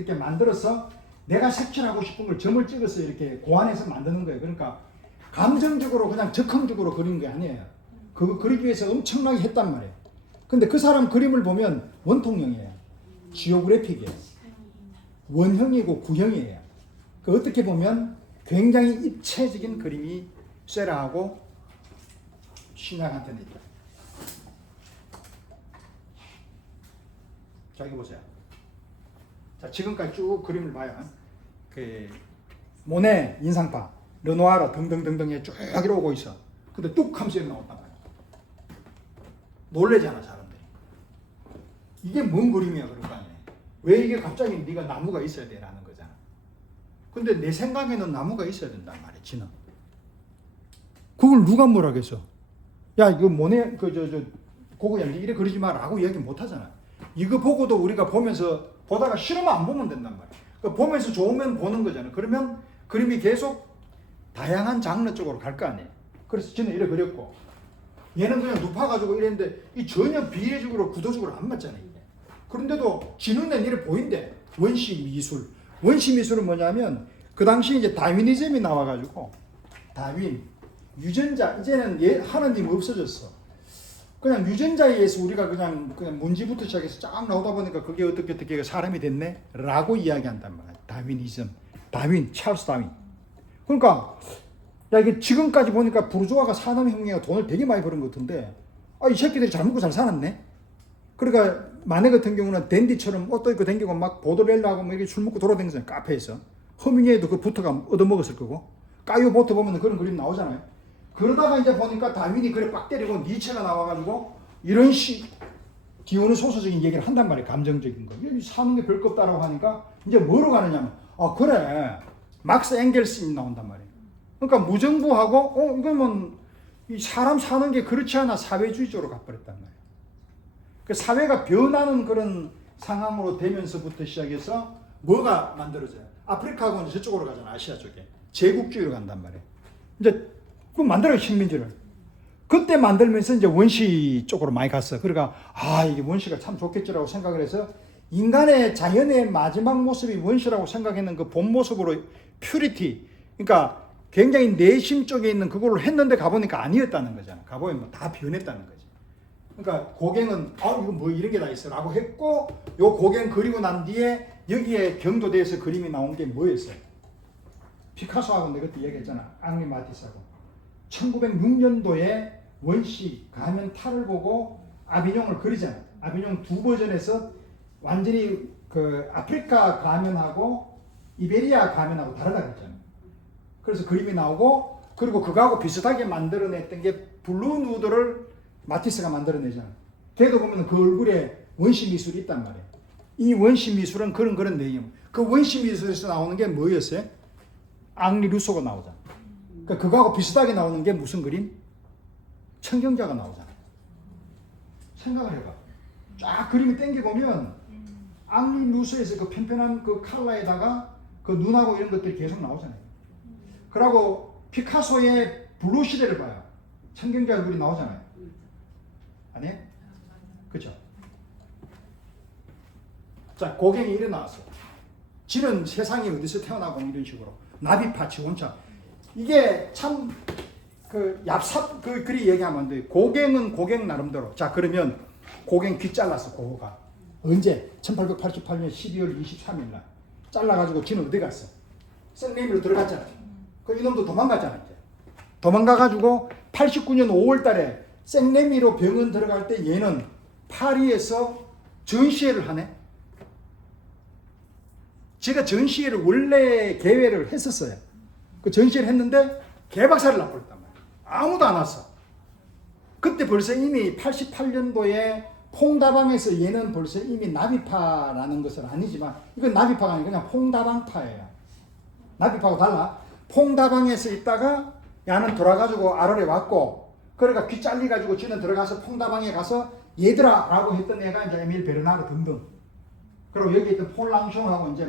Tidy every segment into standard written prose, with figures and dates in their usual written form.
이렇게 만들어서 내가 색칠하고 싶은 걸 점을 찍어서 이렇게 고안해서 만드는 거예요. 그러니까 감정적으로 그냥 적극적으로 그리는 게 아니에요. 그거 그리기 위해서 엄청나게 했단 말이에요. 근데 그 사람 그림을 보면 원통형이에요. 지오그래픽이에요. 원형이고 구형이에요. 그 어떻게 보면 굉장히 입체적인 그림이 쇠라하고 시작한테는 있다. 자, 여기 보세요. 자, 지금까지 쭉 그림을 봐요. 그 모네, 인상파, 르누아르 등등등등에 쭉 이러고 있어. 근데 뚝 하면서 여기 나온단 말이야. 놀래잖아, 사람들이. 이게 뭔 그림이야, 그럴 거 아니에요. 왜 이게 갑자기 네가 나무가 있어야 돼? 라는 거잖아. 근데 내 생각에는 나무가 있어야 된단 말이야, 지는. 그걸 누가 뭐라겠어? 야, 이거 모네, 그거 이래 그리지 마라고 이야기 못 하잖아. 이거 보고도 우리가 보다가 싫으면 안 보면 된단 말이야. 그 보면서 좋으면 보는 거잖아. 그러면 그림이 계속 다양한 장르 쪽으로 갈 거 아니에요. 그래서 저는 이래 그렸고, 얘는 그냥 눕혀가지고 이랬는데 이 전혀 비례적으로 구도적으로 안 맞잖아요. 이게. 그런데도 지눈에 이래 보인대. 원시 미술. 원시 미술은 뭐냐면 그 당시 이제 다윈이즘이 나와가지고 다윈 유전자 이제는 하나님 없어졌어. 그냥 유전자에 의해서 우리가 그냥 문지부터 시작해서 쫙 나오다 보니까 그게 어떻게 사람이 됐네? 라고 이야기한단 말이야. 다윈이즘. 찰스 다윈. 그러니까, 야, 이게 지금까지 보니까 부르주아가 산업혁명에 돈을 되게 많이 버는 것 같은데, 이 새끼들이 잘 먹고 잘 살았네? 그러니까, 마네 같은 경우는 댄디처럼 옷도 입고 댕기고 막 보도렐라하고 뭐 이렇게 술 먹고 돌아다니잖아요. 카페에서. 허밍웨이도 그 부터가 얻어먹었을 거고, 까요 보트 보면 그런 그림 나오잖아요. 그러다가 이제 보니까 다윈이 그래 빡 때리고 니체가 나와가지고 이런 디오니소서적인 얘기를 한단 말이에요. 감정적인 거. 사는 게 별거 없다라고 하니까 이제 뭐로 가느냐면, 그래. 막스 앵겔스이 나온단 말이에요. 그러니까 무정부하고, 이거면 이 사람 사는 게 그렇지 않아 사회주의적으로 가버렸단 말이에요. 그 사회가 변하는 그런 상황으로 되면서부터 시작해서 뭐가 만들어져요? 아프리카하고는 저쪽으로 가잖아. 아시아 쪽에. 제국주의로 간단 말이에요. 이제 그 만들어요, 식민지를. 그때 만들면서 이제 원시 쪽으로 많이 갔어. 그러니까, 이게 원시가 참 좋겠지라고 생각을 해서 인간의 자연의 마지막 모습이 원시라고 생각했는 그 본 모습으로 퓨리티. 그러니까 굉장히 내심 쪽에 있는 그걸로 했는데 가보니까 아니었다는 거잖아. 가보면 뭐 다 변했다는 거지. 그러니까 고갱은, 이거 뭐 이런 게 다 있어. 라고 했고, 요 고갱 그리고 난 뒤에 여기에 경도대에서 그림이 나온 게 뭐였어요? 피카소하고 내가 그때 얘기했잖아. 앙리 마티스하고. 1906년도에 원시 가면 탈을 보고 아비뇽을 그리잖아. 아비뇽 두 버전에서 완전히 그 아프리카 가면하고 이베리아 가면하고 다르다 그랬잖아. 그래서 그림이 나오고, 그리고 그거하고 비슷하게 만들어냈던 게 블루 누드를 마티스가 만들어내잖아. 걔도 보면 그 얼굴에 원시 미술이 있단 말이야. 이 원시 미술은 그런 내용. 그 원시 미술에서 나오는 게 뭐였어요? 앙리 루소가 나오잖아. 그러니까 그거하고 비슷하게 나오는 게 무슨 그림? 청경자가 나오잖아. 생각을 해봐. 쫙 그림이 땡겨보면 앙리 루소에서 그 편편한 그 컬러에다가 그 눈하고 이런 것들이 계속 나오잖아요. 그러고 피카소의 블루 시대를 봐요. 청경자 그림이 나오잖아요. 아니에요? 그렇죠? 자, 고갱이 일어나왔어. 지는 세상이 어디서 태어나고 이런 식으로 나비파 지원차. 이게 참 그리 얘기하면 안 돼. 고갱은 고갱 나름대로. 자, 그러면 고갱 귀 잘랐어. 고거가 언제? 1888년 12월 23일 날 잘라가지고 지는 어디 갔어? 생네임으로 들어갔잖아. 그 이놈도 도망갔잖아. 이제 도망가가지고 89년 5월 달에 생네미로 병원 들어갈 때 얘는 파리에서 전시회를 하네. 제가 전시회를 원래 계획을 했었어요. 그 전시를 했는데 개박살을 나버렸단 말이야. 아무도 안 왔어. 그때 벌써 이미 88년도에 퐁다방에서 얘는 벌써 이미 나비파라는 것은 아니지만, 이건 나비파가 아니고 그냥 퐁다방파예요. 나비파하고 달라. 퐁다방에서 있다가 야는 돌아가지고 아래에 왔고, 그러니까 귀 잘리가지고 지는 들어가서 퐁다방에 가서 얘들아 라고 했던 애가 이제 에밀 베르나르 등등. 그리고 여기 있던 폴랑숑하고 이제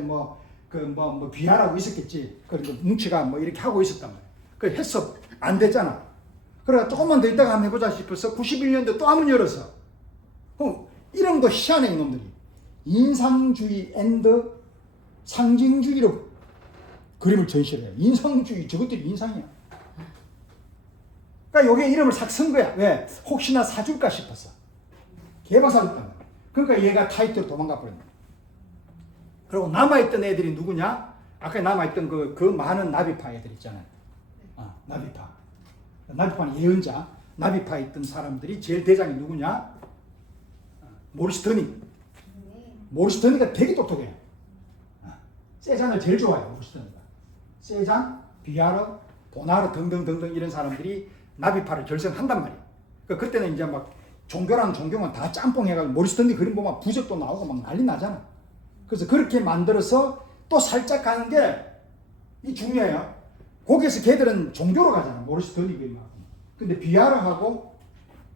비하라고 있었겠지. 그리고 뭉치가 뭐 이렇게 하고 있었단 말이야. 그 했어. 안 됐잖아. 그러니까 조금만 더 있다가 한번 해보자 싶어서 91년도에 또 한번 열었어. 이런 거 희한해, 이놈들이. 인상주의 앤드 상징주의로 그림을 전시를 해요. 인상주의, 저것들이 인상이야. 그러니까 요게 이름을 싹 쓴 거야. 왜? 혹시나 사줄까 싶어서. 개박살냈단 말이야. 그러니까 얘가 타이틀로 도망가 버렸네. 그리고 남아있던 애들이 누구냐? 아까 남아있던 그 많은 나비파 애들 있잖아요. 나비파. 나비파는 예언자. 나비파에 있던 사람들이 제일 대장이 누구냐? 모리스 더니. 모리스 더니가 되게 똑똑해요. 세잔을 제일 좋아해요. 모리스 더니가. 세잔, 비아르, 보나르 등등등등 이런 사람들이 나비파를 결성한단 말이에요. 그러니까 그때는 이제 막 종교랑 종교만 다 짬뽕 해가지고 모리스 더니 그림 보면 부적도 나오고 막 난리 나잖아. 그래서 그렇게 만들어서 또 살짝 가는 게 이 중요해요. 거기에서 걔들은 종교로 가잖아. 모리스 더니 그림하고. 근데 비아르하고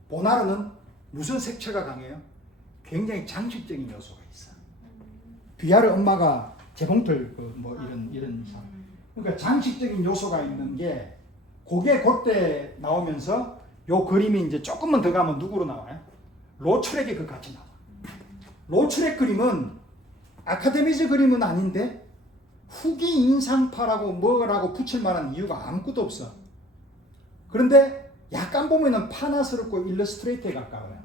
보나르는 무슨 색채가 강해요? 굉장히 장식적인 요소가 있어. 비아르 엄마가 재봉틀 이런 사람. 그러니까 장식적인 요소가 있는 게 그게 그때 나오면서 요 그림이 이제 조금만 더 가면 누구로 나와요? 로트렉이 그 같이 나와. 로트렉 그림은 아카데미즈 그림은 아닌데 후기 인상파라고 뭐라고 붙일 만한 이유가 아무것도 없어. 그런데 약간 보면은 파나스럽고 일러스트레이트에 가까워요.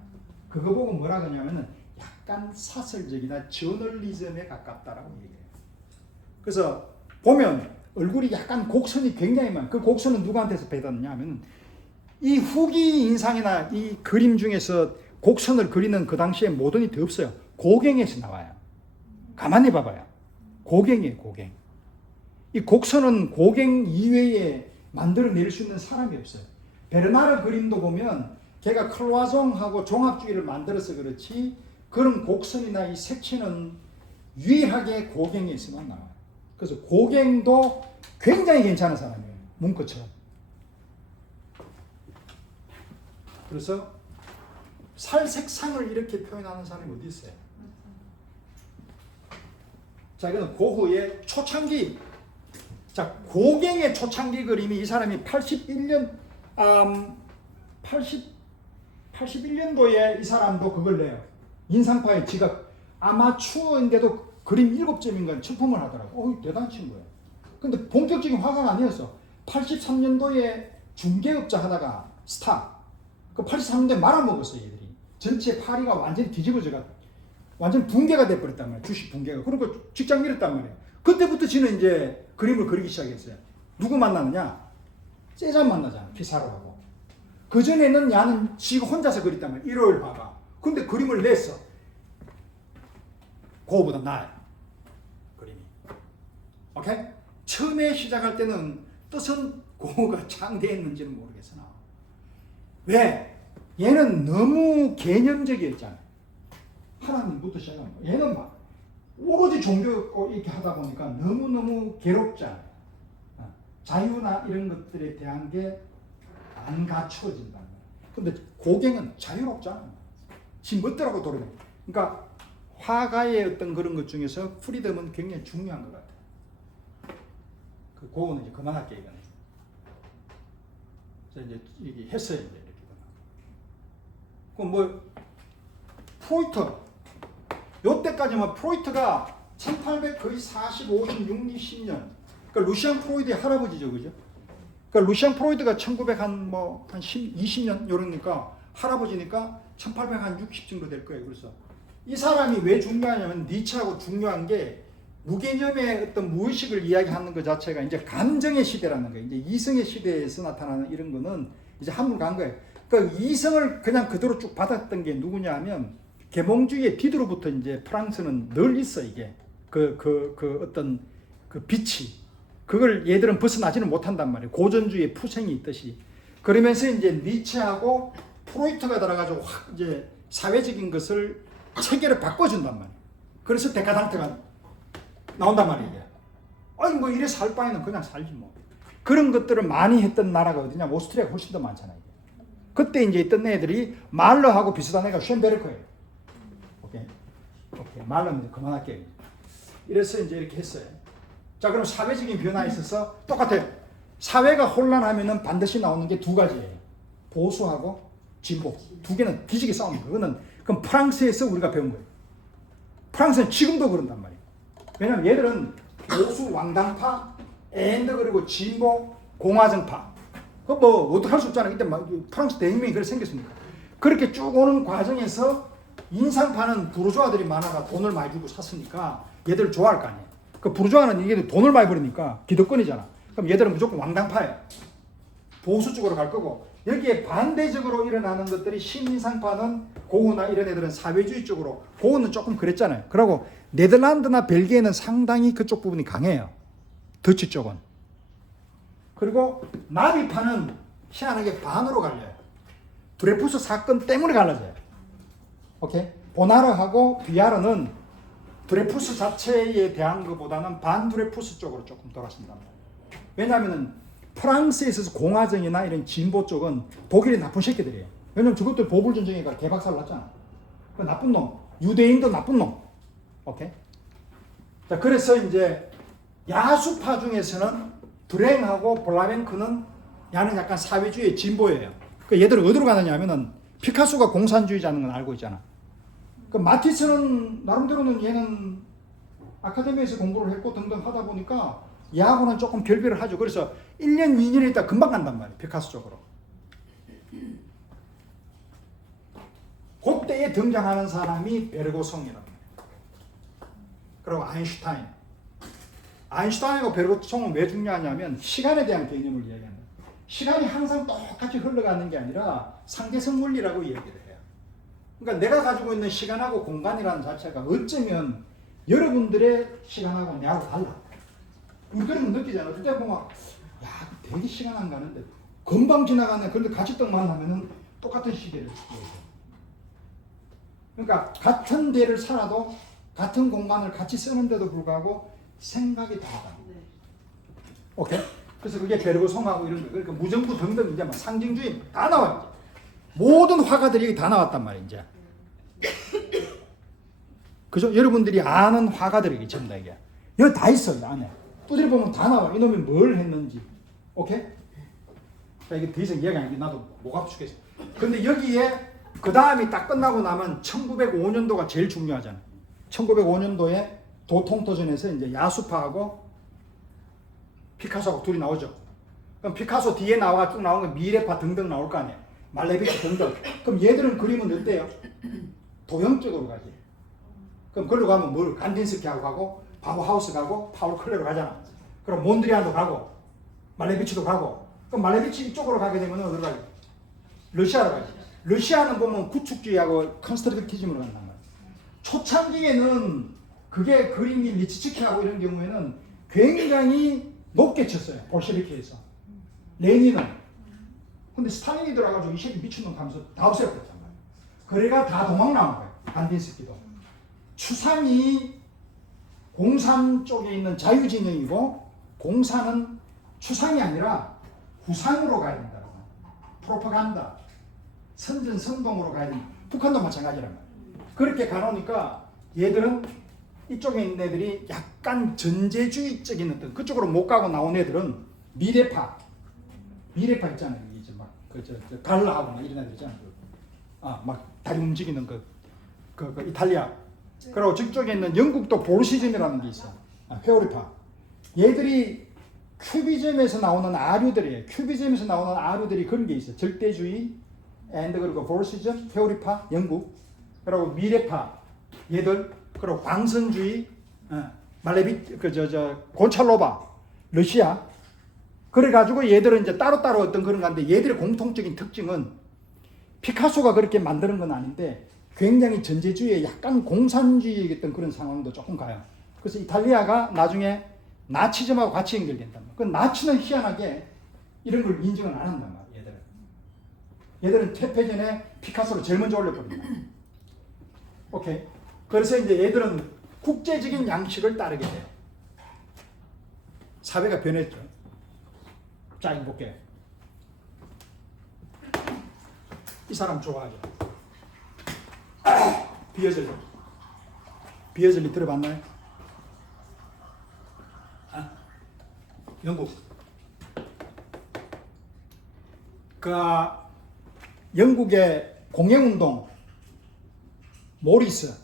그거 보고 뭐라 그러냐면은 약간 사설적이나 저널리즘에 가깝다라고 얘기해요. 그래서 보면 얼굴이 약간 곡선이 굉장히 많아요. 그 곡선은 누구한테서 배웠냐 하면 이 후기 인상이나 이 그림 중에서 곡선을 그리는 그 당시에 모던이 더 없어요. 고갱에서 나와요. 가만히 봐봐요. 고갱이에요, 고갱. 이 곡선은 고갱 이외에 만들어낼 수 있는 사람이 없어요. 베르나르 그림도 보면 걔가 클로아종하고 종합주의를 만들어서 그렇지 그런 곡선이나 이 색채는 유일하게 고갱에서만 나와요. 그래서 고갱도 굉장히 괜찮은 사람이에요. 뭉크처럼. 그래서 살색상을 이렇게 표현하는 사람이 어디 있어요? 자, 이거는 고흐의 초창기. 자, 고갱의 초창기 그림이 이 사람이 81년도에 이 사람도 그걸 내요. 인상파의 지각. 아마추어인데도 그림 7점인가 출품을 하더라고. 대단한 친구예요. 근데 본격적인 화가가 아니었어. 83년도에 중개업자 하다가 스타. 그 83년도에 말아먹었어요, 얘들이. 전체 파리가 완전히 뒤집어져가 완전 붕괴가 돼버렸단 말이에요. 주식 붕괴가. 그러니까 직장 잃었단 말이에요. 그때부터 지는 이제 그림을 그리기 시작했어요. 누구 만나느냐? 세잔 만나잖아. 피사로하고. 그전에는 야는 지가 혼자서 그렸단 말이에요. 일요일 봐봐. 근데 그림을 냈어. 그거보다 나아요. 그림이. 오케이? 처음에 시작할 때는 뜻은 고흐가 창대했는지는 모르겠어. 왜? 얘는 너무 개념적이었잖아요. 하나님부터 시작하는 거야. 얘는 막 오로지 종교 이렇게 하다 보니까 너무너무 괴롭잖아요. 자유나 이런 것들에 대한 게 안 갖춰진다는 거예요. 근데 고갱은 자유롭잖아요. 지 멋대로고 돌아다녀. 그러니까 화가의 어떤 그런 것 중에서 프리덤은 굉장히 중요한 것 같아요. 그 고거는 이제 그만할게요. 이거는. 이제 이게 했어요. 이제 이렇게. 그럼 뭐 프로이트. 요때까지만 프로이트가 1800 거의 40, 50, 60, 10년. 그러니까 루시안 프로이드의 할아버지죠, 그죠? 그러니까 루시안 프로이드가 1900 한 20년 이러니까 할아버지니까 1860 정도 될 거예요. 그래서 이 사람이 왜 중요하냐면 니체하고 중요한 게 무개념의 어떤 무의식을 이야기하는 것 자체가 이제 감정의 시대라는 거예요. 이제 이성의 시대에서 나타나는 이런 거는 이제 한물 간 거예요. 그러니까 이성을 그냥 그대로 쭉 받았던 게 누구냐 하면 계몽주의의 뒤로부터 이제 프랑스는 늘 있어 이게 어떤 그 빛이 그걸 얘들은 벗어나지는 못한단 말이에요. 고전주의의 푸생이 있듯이. 그러면서 이제 니체하고 프로이트가 들어가지고 확 이제 사회적인 것을 체계를 바꿔준단 말이에요. 그래서 데카단트가 나온단 말이에요. 아니 뭐 이래 살 바에는 그냥 살지 뭐. 그런 것들을 많이 했던 나라가 어디냐? 오스트리아가 훨씬 더 많잖아요. 그때 이제 있던 애들이 말러하고 비슷한 애가 쉔베르크예요. 오케이. 말러는 이제 그만할게요. 이래서 이제 이렇게 했어요. 자, 그럼 사회적인 변화에 있어서 똑같아요. 사회가 혼란하면은 반드시 나오는 게 두 가지예요. 보수하고 진보. 두 개는 뒤지게 싸우는 거예요. 그건 프랑스에서 우리가 배운 거예요. 프랑스는 지금도 그런단 말이에요. 왜냐면 얘들은 보수 왕당파, 앤드 그리고 진보 공화정파. 그 뭐 어떻게 할 수 없잖아요. 이때 막 프랑스 대혁명이 그렇게 생겼으니까. 그렇게 쭉 오는 과정에서 인상파는 부르주아들이 많아가 돈을 많이 주고 샀으니까 얘들 좋아할 거 아니에요. 그 부르주아는 이게 돈을 많이 버리니까 기득권이잖아. 그럼 얘들은 무조건 왕당파예요. 보수 쪽으로 갈 거고, 여기에 반대적으로 일어나는 것들이 신인상파는 고우나 이런 애들은 사회주의 쪽으로, 고우는 조금 그랬잖아요. 그리고 네덜란드나 벨기에는 상당히 그쪽 부분이 강해요. 더치 쪽은. 그리고 나비파는 희한하게 반으로 갈려요. 드레푸스 사건 때문에 갈라져요. 오케이? 보나르하고 비아르는 드레푸스 자체에 대한 것보다는 반드레푸스 쪽으로 조금 돌아선단 말이에요. 왜냐하면 프랑스에 있어서 공화정이나 이런 진보 쪽은 독일이 나쁜 새끼들이에요. 왜냐면 저것들 보불전쟁에가 개박살 났잖아. 그 나쁜 놈. 유대인도 나쁜 놈. 오케이? 자, 그래서 이제 야수파 중에서는 드랭하고 블라뱅크는 야는 약간 사회주의 진보예요. 그 얘들은 어디로 가느냐 하면은 피카소가 공산주의자는 건 알고 있잖아. 그 마티스는 나름대로는 얘는 아카데미에서 공부를 했고 등등 하다 보니까 얘하고는 조금 결별을 하죠. 그래서 1년, 2년 있다 금방 간단 말이에요. 피카소 쪽으로. 그때에 등장하는 사람이 베르고송이라고 해요. 그리고 아인슈타인. 아인슈타인하고 베르고송은 왜 중요하냐면 시간에 대한 개념을 이야기합니다. 시간이 항상 똑같이 흘러가는 게 아니라 상대성 물리라고 얘기를 해요. 그러니까 내가 가지고 있는 시간하고 공간이라는 자체가 어쩌면 여러분들의 시간하고 내하고 달라. 우리 그런 거 느끼잖아. 그때 보면 야, 되게 시간 안 가는데 금방 지나가네. 그런데 같이 딱 만나면은 똑같은 시계를 주고. 그러니까 같은 데를 살아도 같은 공간을 같이 쓰는데도 불구하고 생각이 다르다. 오케이? 그래서 그게 베르고송하고 이런 거. 그러니까 무정부 등등 이제 막 상징주의 다 나와요. 모든 화가들이 다 나왔단 말이에요. 이제. 그죠? 여러분들이 아는 화가들이 전부 다 이게. 여기 다 있어, 이 안에. 두드려 보면 다 나와. 이놈이 뭘 했는지. 오케이? 자, 이게 더 이상 이야기 안 해. 나도 목 아프겠어. 근데 여기에 그 다음이 딱 끝나고 나면 1905년도가 제일 중요하잖아. 1905년도에 도통터전에서 이제 야수파하고 피카소하고 둘이 나오죠. 그럼 피카소 뒤에 나와 쭉 나오는 거 미래파 등등 나올 거 아니에요. 말레비치 등등. 그럼 얘들은 그림은 어때요? 도형적으로 가지. 그럼 그걸로 가면 뭘 간딘스키하고 가고 바우하우스 가고 파울 클레로 가잖아. 그럼 몬드리안도 가고 말레비치도 가고. 그럼 말레비치 이쪽으로 가게 되면 어디로 가지? 러시아로 가지. 러시아는 보면 구축주의하고 컨스트럭티즘으로 간단 말이야. 초창기에는 그게 그림이 리치츠키하고 이런 경우에는 굉장히 높게 쳤어요. 볼셰비키에서. 레닌은. 근데 스탈린이 들어가지고 이 새끼 미친놈 하면서 다 없애버렸단 말이야. 그래가 다 도망 나온 거예요. 간딘스키도. 추상이 공산 쪽에 있는 자유진영이고 공산은 추상이 아니라 후상으로 가야 된다. 프로파간다. 선전선동으로 가야 된다. 북한도 마찬가지란 말이야. 그렇게 가놓으니까 얘들은 이쪽에 있는 애들이 약간 전제주의적인 어떤 그쪽으로 못 가고 나온 애들은 미래파 있잖아요. 이제 막 갈라하고 막 이런 애들 있잖아요. 막 다리 움직이는 그 이탈리아. 그리고 저쪽에 있는 영국도 보르시즘이라는 게 있어. 회오리파. 얘들이 큐비즘에서 나오는 아류들이에요. 큐비즘에서 나오는 아류들이 그런 게 있어. 절대주의, 앤드 그리고 보르시즘, 회오리파, 영국. 그리고 미래파, 얘들. 그리고 광선주의, 말레비, 곤찰로바, 러시아. 그래가지고 얘들은 이제 따로따로 어떤 그런 건데 얘들의 공통적인 특징은 피카소가 그렇게 만드는 건 아닌데 굉장히 전제주의에 약간 공산주의였던 그런 상황도 조금 가요. 그래서 이탈리아가 나중에 나치즘하고 같이 연결된단 말이에요. 그 나치는 희한하게 이런 걸 인정을 안 한단 말이에요. 얘들은 퇴폐전에 피카소를 제일 먼저 올려버립니다. 오케이. 그래서 이제 얘들은 국제적인 양식을 따르게 돼요. 사회가 변했죠. 자, 이거 볼게요. 이 사람 좋아하죠. 비어즐리 들어봤나요? 영국. 영국의 공예운동 모리스,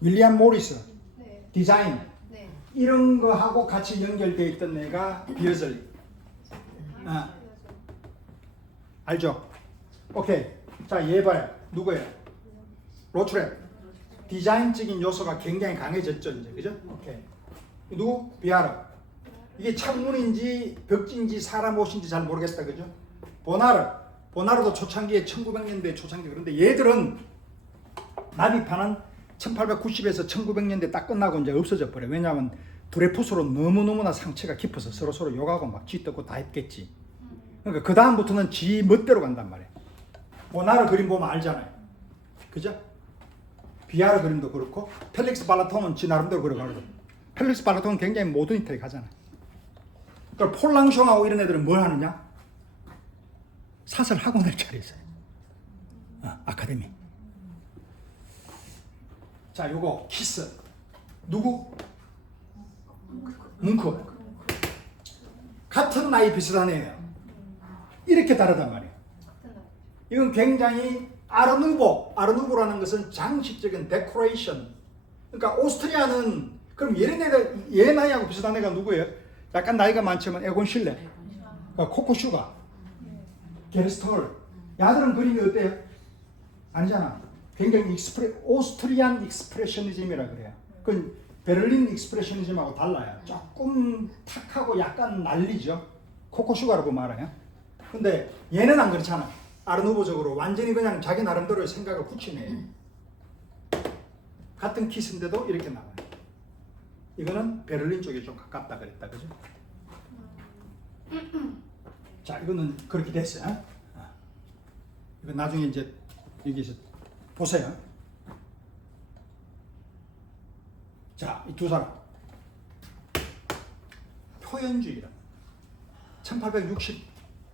윌리엄 모리스, 네. 디자인. 네. 이런 거하고 같이 연결되어 있던 애가 비어즐리. 알죠? 오케이. 자, 얘 봐요. 누구예요? 로추랩. 디자인적인 요소가 굉장히 강해졌죠, 이제. 그죠? 오케이. 누구? 비아르. 이게 창문인지 벽지인지 사람 옷인지 잘 모르겠다. 그죠? 보나르. 보나르도 초창기에 1900년대 초창기. 그런데 얘들은 납입하는 1890에서 1900년대 딱 끝나고 이제 없어져 버려. 왜냐하면 드레푸스로 너무너무나 상처가 깊어서 서로 욕하고 막 쥐뜯고 다 했겠지. 그러니까 그 다음부터는 지 멋대로 간단 말이야. 보나르 그림 보면 알잖아요. 그죠? 비아르 그림도 그렇고 펠릭스 발라통은 지 나름대로 그려가지고 펠릭스 발라통은 굉장히 모더니티하게 가잖아. 그러니까 폴랑숑하고 이런 애들은 뭘 하느냐? 사설 학원을 차렸어요. 아카데미. 자, 요거 키스. 누구? 뭉크. 같은 나이 비슷한 애예요. 이렇게 다르단 말이에요. 이건 굉장히 아르누보라는 것은 장식적인 데코레이션. 그러니까 오스트리아는 그럼 얘 나이하고 비슷한 애가 누구예요? 약간 나이가 많지만 에곤 실레, 그러니까 코코 슈가, 게르스톨. 야들은 그림이 어때요? 아니잖아. 굉장히 오스트리안 익스프레셔니즘이라 그래요. 그건 베를린 익스프레셔니즘하고 달라요. 조금 탁하고 약간 날리죠. 코코 슈가라고 말해요. 근데 얘는 안 그렇잖아. 아르누보적으로 완전히 그냥 자기 나름대로 생각을 붙이네. 같은 키스인데도 이렇게 나와요. 이거는 베를린 쪽에 좀 가깝다 그랬다, 그죠? 자, 이거는 그렇게 됐어요. 이거 나중에 이제 여기서 보세요. 자, 이 두 사람 표현주의라. 1860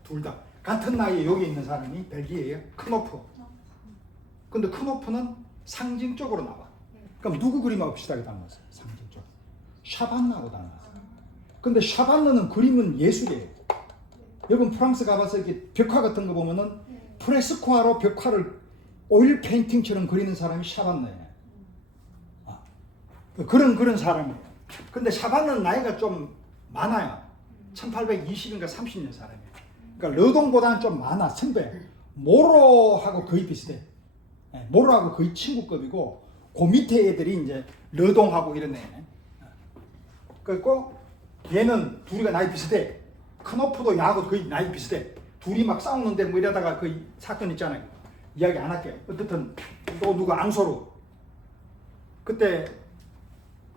둘 다 같은 나이에 여기 있는 사람이 벨기에예요. 크노프. 근데 크노프는 상징적으로 나와. 그럼 누구 그림하고 비슷하게 닮았어요? 상징적으로. 샤반나하고 닮았어요. 근데 샤반나는 그림은 예술이에요. 여러분 프랑스 가봐서 이렇게 벽화 같은 거 보면은 프레스코아로 벽화를 오일 페인팅처럼 그리는 사람이 샤반나예요. 그런 사람이에요. 근데 샤반나는 나이가 좀 많아요. 1820인가 30년 사람이에요. 그러니까 르동보다는 좀 많아. 선배. 모로하고 거의 비슷해. 모로하고 거의 친구급이고 그 밑에 애들이 이제 르동하고 이런 애. 그리고 얘는 둘이가 나이 비슷해. 크노프도 야하고 거의 나이 비슷해. 둘이 막 싸우는데 뭐 이러다가 그 사건 있잖아요. 이야기 안 할게요. 어쨌든 또 누가 앙소루. 그때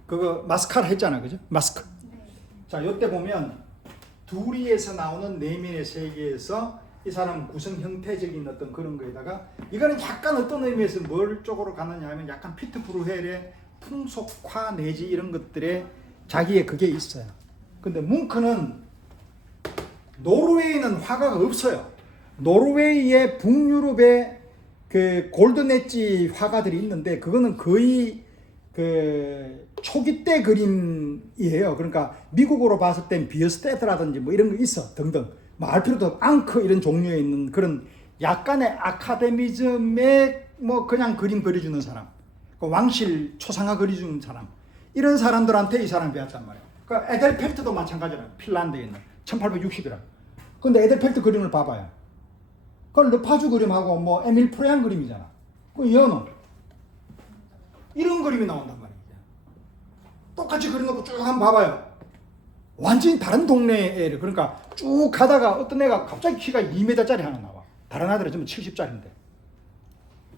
그거 마스카라 했잖아, 그죠? 마스크. 자, 요때 보면 둘이에서 나오는 내면의 세계에서 이 사람 구성 형태적인 어떤 그런 거에다가 이거는 약간 어떤 의미에서 뭘 쪽으로 가느냐 하면 약간 피트 브루헬의 풍속화 내지 이런 것들에 자기의 그게 있어요. 근데 뭉크는 노르웨이는 화가가 없어요. 노르웨이의 북유럽의 그 골든 엣지 화가들이 있는데 그거는 거의 그 초기 때 그림이에요. 그러니까 미국으로 봤을 땐 비어스테드라든지 뭐 이런 거 있어 등등. 뭐 알 필요도 없고 앙크 이런 종류에 있는 그런 약간의 아카데미즘에 뭐 그냥 그림 그려주는 사람, 그 왕실 초상화 그려주는 사람, 이런 사람들한테 이 사람 배웠단 말이에요. 그러니까 에델펠트도 마찬가지라요. 핀란드에 있는 1860이라. 근데 에델펠트 그림을 봐봐요. 그건 르파주 그림하고 뭐 에밀 프레앙 그림이잖아. 그 얘는 이런 그림이 나온단 말이에요. 똑같이 그려놓고 쭉 한번 봐봐요. 완전히 다른 동네 애를. 그러니까 쭉 가다가 어떤 애가 갑자기 키가 2m짜리 하나 나와. 다른 아들은 전부 70짜리인데.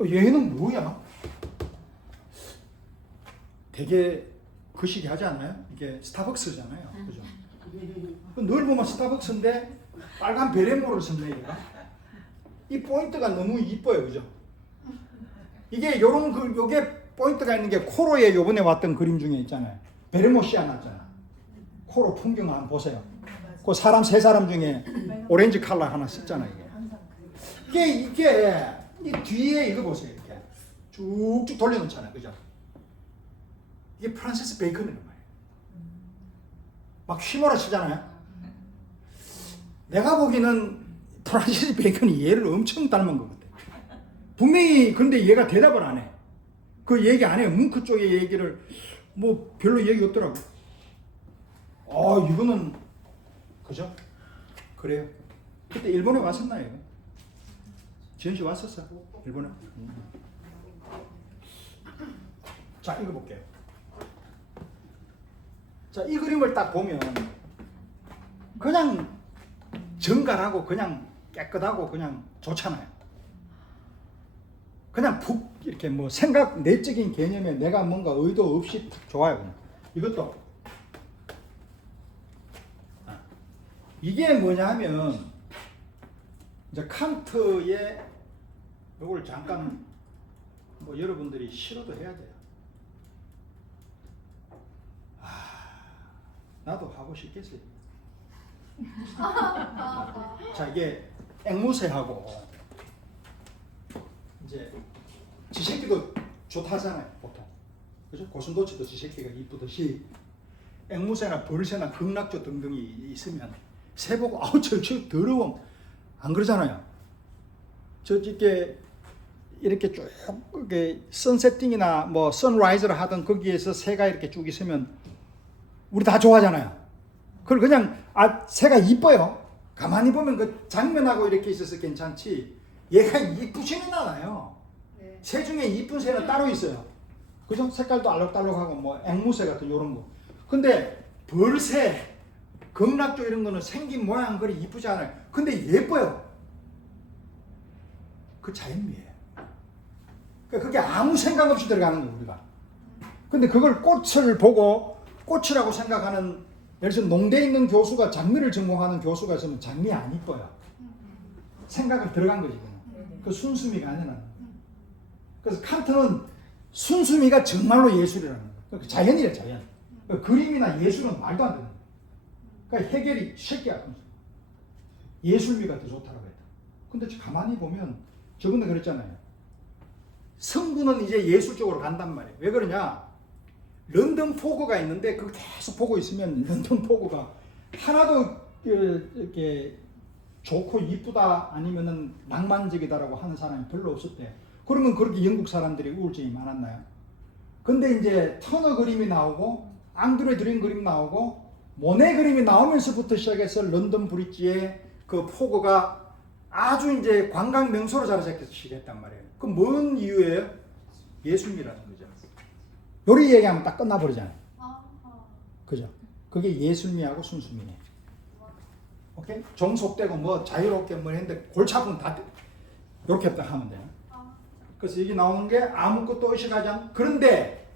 얘는 뭐야? 되게 거시기 하지 않아요? 이게 스타벅스잖아요. 그죠? 늘 보면 스타벅스인데 빨간 베레모를 썼네, 얘가. 이 포인트가 너무 이뻐요. 그죠? 이게 요게 포인트가 있는 게 코로에 요번에 왔던 그림 중에 있잖아요. 베레모 씌워놨잖아. 코로 풍경 한번 보세요. 그 사람 세 사람 중에 오렌지 컬러 하나 썼잖아, 이게 이 뒤에 이거 보세요. 이렇게 쭉쭉 돌려놓잖아요. 그죠? 이게 프란시스 베이컨이란 말이에요. 막 휘몰아치잖아요. 내가 보기에는 프란시스 베이컨이 얘를 엄청 닮은 것 같아. 분명히. 근데 얘가 대답을 안 해. 그 얘기 안 해요. 뭉크 쪽의 얘기를 뭐 별로 얘기 없더라고. 이거는 그죠? 그래요. 그때 일본에 왔었나요? 지현 씨 왔었어? 일본에? 자, 이거 볼게요. 자, 이 그림을 딱 보면 그냥 정갈하고 그냥 깨끗하고 그냥 좋잖아요. 그냥 푹 이렇게 뭐 생각 내적인 개념에 내가 뭔가 의도 없이 딱 좋아요. 그냥. 이것도 이게 뭐냐 하면 이제 칸트의 요걸 잠깐 뭐 여러분들이 싫어도 해야 돼요. 나도 하고 싶겠어요. 자, 이게 앵무새하고 이제 지새끼도 좋다잖아요, 보통. 그죠? 고슴도치도 지새끼가 이쁘듯이 앵무새나 벌새나 극락조 등등이 있으면 새 보고 저 더러워 안 그러잖아요. 이렇게 쭉 이렇게 선세팅이나 뭐 선라이즈를 하던 거기에서 새가 이렇게 쭉 있으면 우리 다 좋아하잖아요. 그걸 그냥 새가 이뻐요. 가만히 보면 그 장면하고 이렇게 있어서 괜찮지. 얘가 이쁘지는 않아요. 네. 새 중에 이쁜 새는 따로 있어요. 그죠? 색깔도 알록달록하고 뭐 앵무새 같은 요런 거. 근데 벌새, 극락조 이런 거는 생긴 모양 그리 이쁘지 않아요. 근데 예뻐요. 그 자연미예요. 그러니까 그게 아무 생각 없이 들어가는 거예요, 우리가. 근데 그걸 꽃을 보고 꽃이라고 생각하는, 예를 들어 농대에 있는 교수가 장미를 전공하는 교수가 있으면 장미 안 이뻐요. 생각을 들어간 거지. 그 순수미가 아니라. 그래서 칸트는 순수미가 정말로 예술이라는 거예요. 자연이래, 자연. 그림이나 예술은 말도 안 되는 거예요. 그러니까 해결이 새끼야. 예술미가 더 좋다고 했다. 근데 가만히 보면 저번에 그랬잖아요. 성부는 이제 예술적으로 간단 말이에요. 왜 그러냐? 런던 포고가 있는데 그걸 계속 보고 있으면 런던 포고가 하나도 이렇게 좋고 이쁘다 아니면은 낭만적이다라고 하는 사람이 별로 없었대요. 그러면 그렇게 영국 사람들이 우울증이 많았나요? 근데 이제 터너 그림이 나오고 앙드레 드림 그림 나오고 모네 그림이 나오면서부터 시작해서 런던 브릿지의 그 포고가 아주 이제 관광 명소로 자리잡히게 했단 말이에요. 그 뭔 이유예요? 예술미라는 거죠. 요리 얘기하면 딱 끝나버리잖아요. 그죠? 그게 예술미하고 순수미네. 오케이? 종속되고 뭐 자유롭게 뭐 했는데 골치 아프면 다 이렇게 딱 하면 돼요. 그래서 여기 나오는 게 아무것도 의식하지 않고, 그런데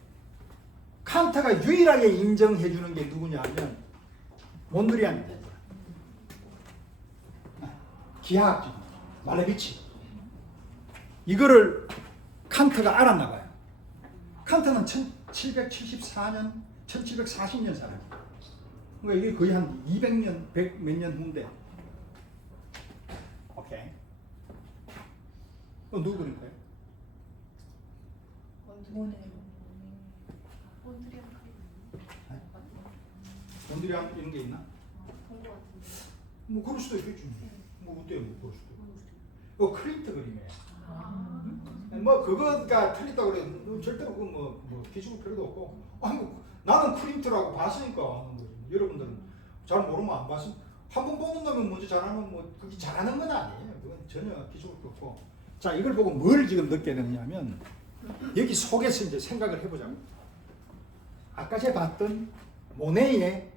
칸트가 유일하게 인정해 주는 게 누구냐 하면 몬드리안입니다. 기하학적 말레비치. 이거를 칸트가 알았나 봐요. 칸트는 1774년, 1740년 살아요. 그러니까 이게 거의 한 200년, 100 몇 년 후인데. 오케이. 누구 그릴까요? 몬드리안 이런 게 있나? 뭐 그럴 수도 있겠죠. 뭐 어때요? 뭐 그럴 수도 있고. 클린트 그림이에요. 뭐 그거가 틀렸다 그래. 절대로 뭐 기죽을 필요도 없고. 나는 클린트라고 봤으니까 하는 거지. 여러분들은 잘 모르면 안 봤으면 한 번 보는 놈이 먼저 잘하면 뭐 그게 잘하는 건 아니에요. 그건 전혀 기죽을 거 없고. 자, 이걸 보고 뭘 지금 느끼게 되냐면 여기 속에서 이제 생각을 해보자고. 아까 제가 봤던 모네의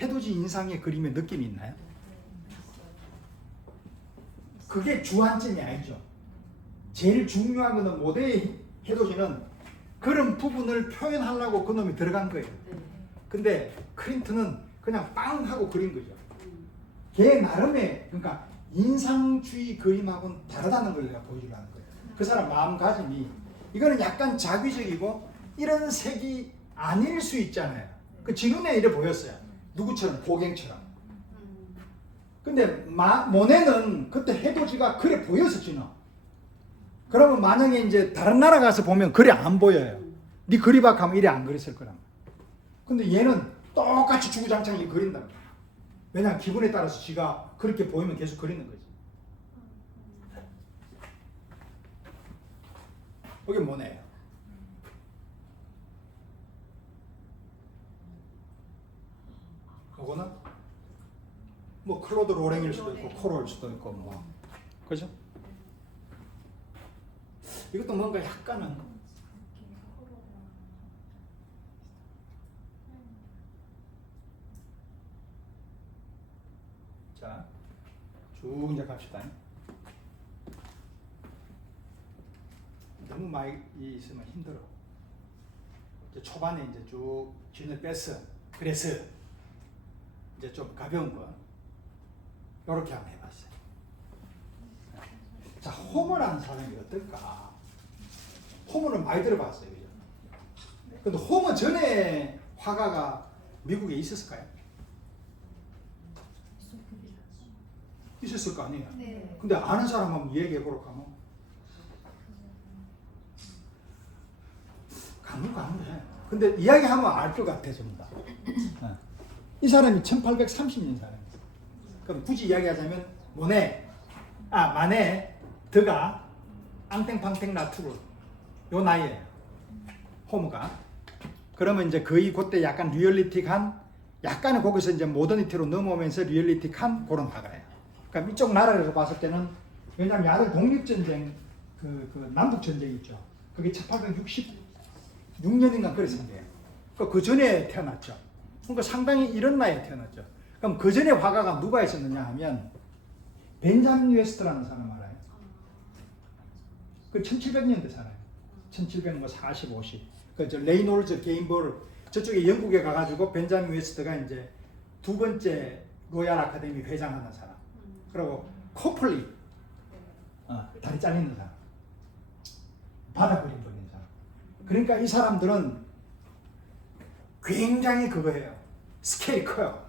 해돋이 인상의 그림의 느낌이 있나요? 그게 주안점이 아니죠. 제일 중요한 거는 모네의 해돋이는 그런 부분을 표현하려고 그놈이 들어간 거예요. 근데 클린트는 그냥 빵 하고 그린 거죠. 걔 나름의, 그러니까 인상주의 그림하고는 다르다는 걸 내가 보여주려는 거예요. 그 사람 마음가짐이, 이거는 약간 자기적이고 이런 색이 아닐 수 있잖아요. 그 진운에 이래 보였어요. 누구처럼? 고갱처럼. 근데 모네는 그때 해돋이가 그래 보였었지. 그러면 만약에 이제 다른 나라 가서 보면 그래 안 보여요. 네 그리 봐 가면 이래 안 그렸을 거란 말이야. 근데 얘는 똑같이 주구장창 이 그린다. 왜냐하면 기분에 따라서 지가 그렇게 보이면 계속 그리는 거지. 그게 뭐네요? 그거는 뭐 클로드 로랭일 수도 있고 코로일 수도 있고 뭐 그죠? 이것도 뭔가 약간은 자, 쭉 이제 갑시다. 너무 많이 있으면 힘들어. 이제 초반에 이제 쭉 진을 뺐어. 그래서 이제 좀 가벼운 거 이렇게 한번 해봤어요. 자, 호모라는 사람이 어떨까? 호모는 많이 들어봤어요. 그죠? 근데 호모 전에 화가가 미국에 있었을까요? 있었을 거 아니에요? 네. 근데 아는 사람 한번 얘기해 보러 가면 가물가물해. 근데 이야기하면 알 것 같아 전부 다. 이 사람이 1830년 사람이에요. 그럼 굳이 이야기하자면 마네, 드가, 앙탱팡탱 라투르 요 나이에 호모가. 그러면 이제 거의 그때 약간 리얼리틱한, 약간은 거기서 이제 모더니티로 넘어오면서 리얼리틱한 그런 화가예요. 그러니까 이쪽 나라에서 봤을 때는, 왜냐하면 야들 독립전쟁, 그 남북전쟁 있죠. 그게 1866년인가 그랬을 때예요. 그 전에 태어났죠. 그러니까 상당히 이런 나이에 태어났죠. 그럼 그 전에 화가가 누가 있었느냐 하면 벤자민 웨스트라는 사람 알아요? 그 1700년대 사람. 1700년 40, 50. 그 레이놀즈 게임볼 저쪽에 영국에 가가지고 벤자민 웨스트가 이제 두 번째 로얄 아카데미 회장하는 사람. 그리고 코플리 다리 잘리는 사람. 바다 그림 그리는 사람. 그러니까 이 사람들은 굉장히 그거예요. 스케일이 커요.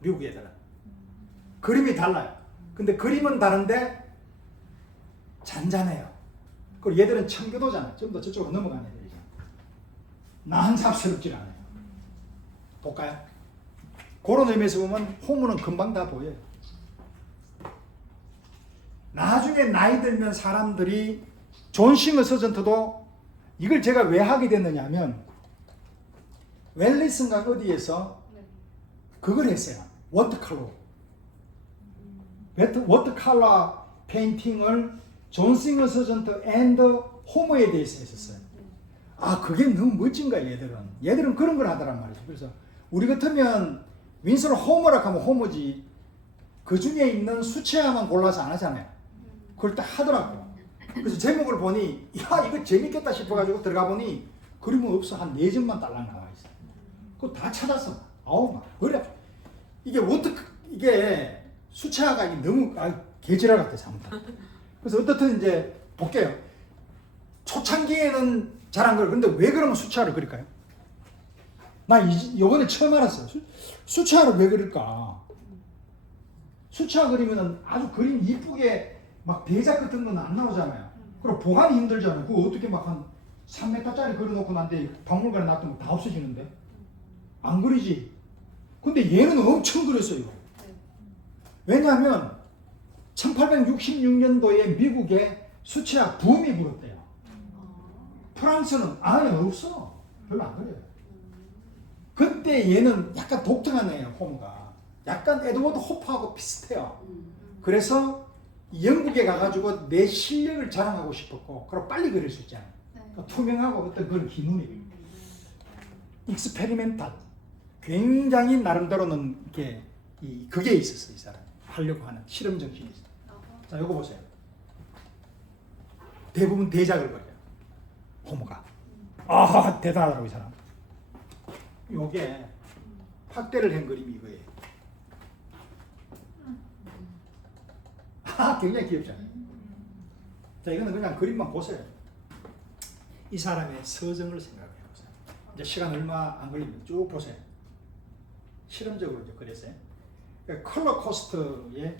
미국 애들은. 그림이 달라요. 근데 그림은 다른데 잔잔해요. 그리고 얘들은 청교도잖아요. 좀 더 저쪽으로 넘어가는 애들이죠. 난삽스럽지 않아요. 볼까요? 그런 의미에서 보면 호모는 금방 다 보여요. 나중에 나이 들면 사람들이 존 싱어 서전트도 이걸 제가 왜 하게 됐느냐 하면 웰리슨가 어디에서 그걸 했어요. 워터컬러. 워터컬러 페인팅을 존 싱어 서전트 앤드 호모에 대해서 했었어요. 아, 그게 너무 멋진가 얘들은. 얘들은 그런 걸 하더란 말이죠. 그래서 우리 같으면 윈스를 호모라 하면 호모지 그 중에 있는 수채화만 골라서 안 하잖아요. 그걸 딱 하더라고요. 그래서 제목을 보니 야 이거 재밌겠다 싶어가지고 들어가 보니 그림은 없어. 한 4점만 딸랑 나와 있어요. 그거 다 찾았어. 아우 막 그래. 이게 수채화가 너무 개지랄 같아 사람들. 그래서 어떻든 이제 볼게요. 초창기에는 잘한 걸. 근데 왜 그러면 수채화를 그릴까요? 나 이번에 처음 알았어요. 수채화를 왜 그릴까? 수채화 그리면은 아주 그림 이쁘게 막 대작 같은 건 안 나오잖아요. 그리고 보관이 힘들잖아요. 그거 어떻게 막 한 3m짜리 그려놓고 난데 박물관에 놔두면 다 없어지는데? 안 그리지? 근데 얘는 엄청 그렸어요. 왜냐하면 1866년도에 미국에 수채화 붐이 불었대요. 프랑스는 아예 없어. 별로 안 그래요. 그때 얘는 약간 독특한 애예요. 호모가. 약간 에드워드 호프하고 비슷해요. 그래서 영국에 가가지고 내 실력을 자랑하고 싶었고, 그리고 빨리 그릴 수 있잖아요. 그러니까 투명하고 어떤 그런 기능이 익스페리멘탈, 굉장히 나름대로는 그게 있었어요. 이 사람 하려고 하는 실험 정신이 있어요. 자, 이거 보세요. 대부분 대작을 그려요. 호모가. 아, 대단하더라고 이 사람. 요게 확대를 한 그림이 이거예요. 굉장히 귀엽잖아요. 자, 이거는 그냥 그림만 보세요. 이 사람의 서정을 생각해 보세요. 이제 시간 얼마 안 걸립니다. 쭉 보세요. 실험적으로 이제 그랬어요. 컬러 코스트에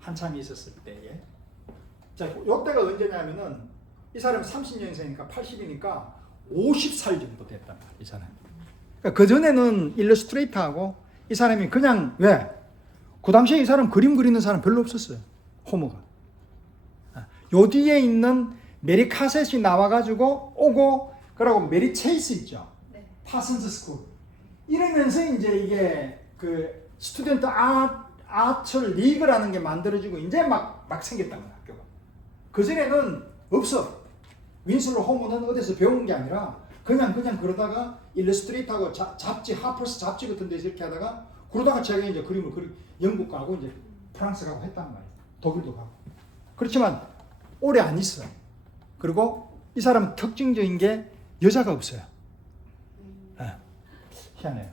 한참 있었을 때에. 자, 요때가 언제냐면은 이 사람이 30년생이니까 80이니까 50살 정도 됐단 말이에요. 이 사람이. 그러니까 그 전에는 일러스트레이터하고 이 사람이 그냥 왜? 그 당시에 이 사람 그림 그리는 사람 별로 없었어요. 호모가. 요 뒤에 있는 메리 카셋이 나와가지고 오고, 그러고 메리 체이스 있죠. 네. 파슨스 스쿨. 이러면서 이제 이게 그 스튜던트 아트 리그라는 게 만들어지고 이제 막 생겼단 말이야, 학교가. 그전에는 없어. 윈슬로 호문은 어디서 배운 게 아니라 그냥 그러다가 일러스트레이트하고 잡지, 하퍼스 잡지 같은 데서 이렇게 하다가 그러다가 제가 이제 그림을 영국 가고 이제 프랑스 가고 했단 말이에요. 독일도 가고. 그렇지만 오래 안 있어요. 그리고 이 사람은 특징적인 게 여자가 없어요. 네. 희한해요.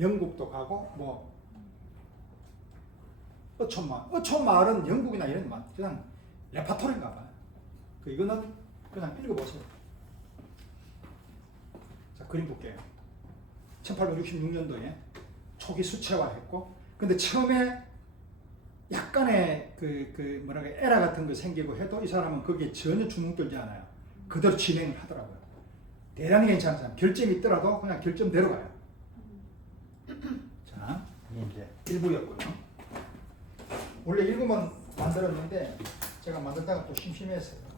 영국도 가고 뭐 어촌마을은 영국이나 이런 말 그냥 레파토리인가 봐요. 이거는 그냥 읽어보세요. 자, 그림 볼게요. 1866년도에 초기 수채화했고, 근데 처음에 약간의 에러 같은 거 생기고 해도 이 사람은 거기에 전혀 주눅들지 않아요. 그대로 진행을 하더라고요. 대단히 괜찮은 사람. 결점이 있더라도 그냥 결점대로 가요. 자, 이게 이제 1부였고요. 원래 1부만 만들었는데 제가 만들다가 또 심심했어요.